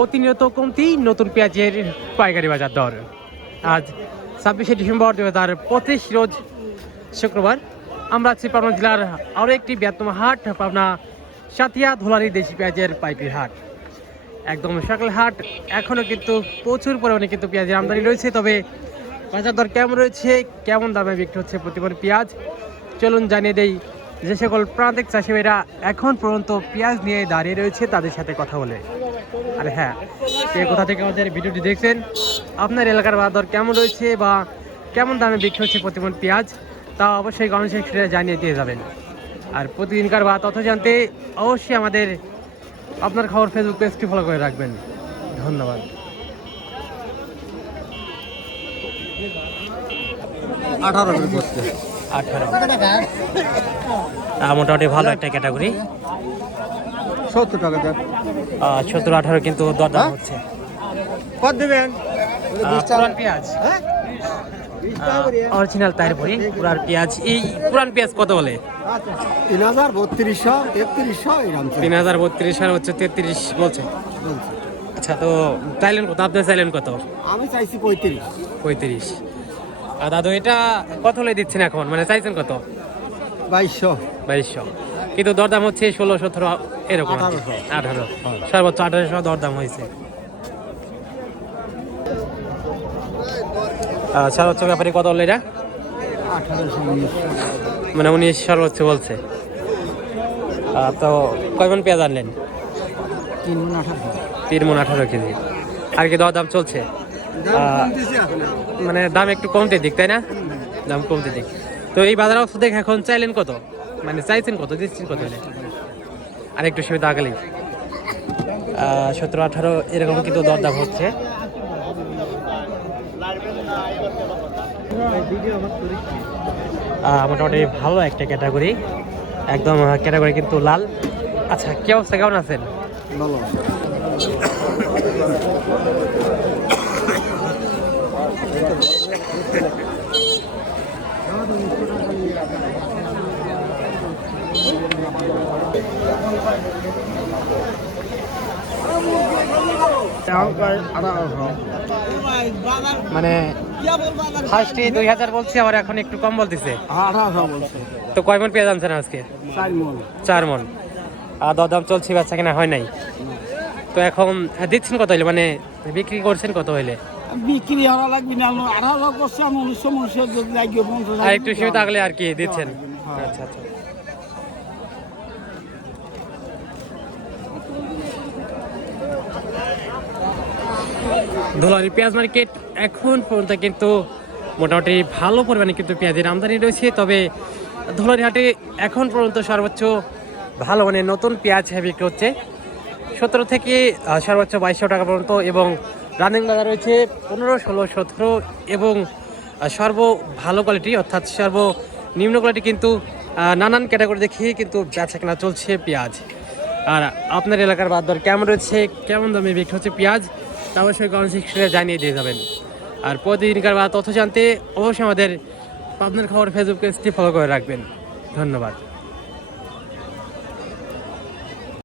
প্রতিনিয়ত কমতি নতুন পেঁয়াজের পাইকারি বাজার দর। আজ 26শে ডিসেম্বর 2025 রোজ শুক্রবার। আমরা আছি পাবনা জেলার আরও একটি বৃহত্তম হাট, পাবনা সাথিয়া ধুলারি দেশি পেঁয়াজের পাইকারি হাট। একদম সকাল হাট, এখনও কিন্তু প্রচুর পরিমাণে কিন্তু পেঁয়াজের আমদানি রয়েছে। তবে বাজার দর কেমন রয়েছে, কেমন দামে বিক্রি হচ্ছে প্রতিবার পেঁয়াজ, চলুন জানিয়ে দেই যে সকল প্রান্তিক চাষি ভাইরা এখন পর্যন্ত পেঁয়াজ নিয়ে দাঁড়িয়ে রয়েছে তাদের সাথে কথা বলে। আর হ্যাঁ, কে কোথা থেকে আমাদের ভিডিওটি দেখছেন, আপনার এলাকার বাজার দর কেমন রয়েছে বা কেমন দামে বিক্রি হচ্ছে প্রতিমন পেঁয়াজ, তা অবশ্যই কমেন্ট সেকশনে জানিয়ে দিয়ে যাবেন। আর প্রতিদিনকার বা তথ্য জানতে অবশ্যই আমাদের আপনার খবর ফেসবুক পেজটি ফলো করে রাখবেন। ধন্যবাদ। 18 মোটামুটি ভালো একটা ক্যাটাগরি। 70 টাকা দেন। 17-18 কিন্তু দরদাম হচ্ছে। কত দেবেন? পুরান পেঁয়াজ অরিজিনাল তাইরপুরি পুরান পেঁয়াজ। এই পুরান পেঁয়াজ কত বলে? 3000, 3200, 3100 এরকম। 3032 আর হচ্ছে 33 বলছে। আচ্ছা, তো চাইলেন কত? আপনি চাইলেন কত? আমি চাইছি 35। 35। আর দাদু এটা কত হলে দিচ্ছেন এখন, মানে চাইছেন কত? 2200। 2200, কিন্তু দরদাম হচ্ছে 16-17 এরকম। 18 সর্বোচ্চ 1800 দরদাম হয়েছে। সর্বোচ্চ ব্যাপারে কত হলো এটা? 1800, মানে 19 সর্বোচ্চ বলছে। তো কয় মন পেঁয়াজ আনলেন? 3 মণ 18। 3 মণ 18 কেজি। আর কি দরদাম চলছে? মানে দাম একটু কমতে দিক, তাই না? দাম কমতে দিক। তো এই বাজার অবস্থা দেখে এখন চাইলেন কত, মানে চাইছেন কত, দিচ্ছেন কত হলে? আর একটু সুবিধা আগালেই 17-18 এরকম কিন্তু দরদাম হচ্ছে। মোটামুটি ভালো একটা ক্যাটাগরি, একদম ক্যাটাগরি কিন্তু লাল। আচ্ছা, কি অবস্থা, কেমন আছেন? ভালো। মানে ফার্স্টে 2000 বলছে, আবার এখন একটু কম বলতেছে। 1800 বলছে। তো কয় মণ পেঁয়াজ আনছেন আজকে? 4 মণ। 4 মণ। আর দরদাম চলছে, বেচা কিনা হয় নাই। তো এখন দিচ্ছেন কত হইলে, মানে বিক্রি করছেন কত হইলে? বিক্রি হওয়া লাগবে না, 1800 করছে। আমি 1900 যদি লাগিয়ে 50। আর একটু সুবিধা আগলে আর কি দিচ্ছেন। আচ্ছা আচ্ছা। ধুলারি পেঁয়াজ মার্কেট এখন পর্যন্ত কিন্তু মোটামুটি ভালো পরিমাণে কিন্তু পেঁয়াজের আমদানি রয়েছে। তবে ধুলারি হাটে এখন পর্যন্ত সর্বোচ্চ ভালো মানে নতুন পেঁয়াজ বিক্রি হচ্ছে 17 থেকে সর্বোচ্চ 2200 টাকা পর্যন্ত, এবং রানিং বাজার রয়েছে 15, 16, 17, এবং সর্ব ভালো কোয়ালিটি অর্থাৎ সর্বনিম্ন কোয়ালিটি কিন্তু নানান ক্যাটাগরি দেখিয়ে কিন্তু বেচা কেনা চলছে পেঁয়াজ। আর আপনার এলাকার বাজার দর কেমন রয়েছে, কেমন দামে বিক্রি হচ্ছে পেঁয়াজ, তা অবশ্যই কমেন্ট সেকশনে জানিয়ে দিয়ে যাবেন। আর প্রতিদিনকার বা তথ্য জানতে অবশ্যই আমাদের পাবনার খবর ফেসবুক পেজটি ফলো করে রাখবেন। ধন্যবাদ।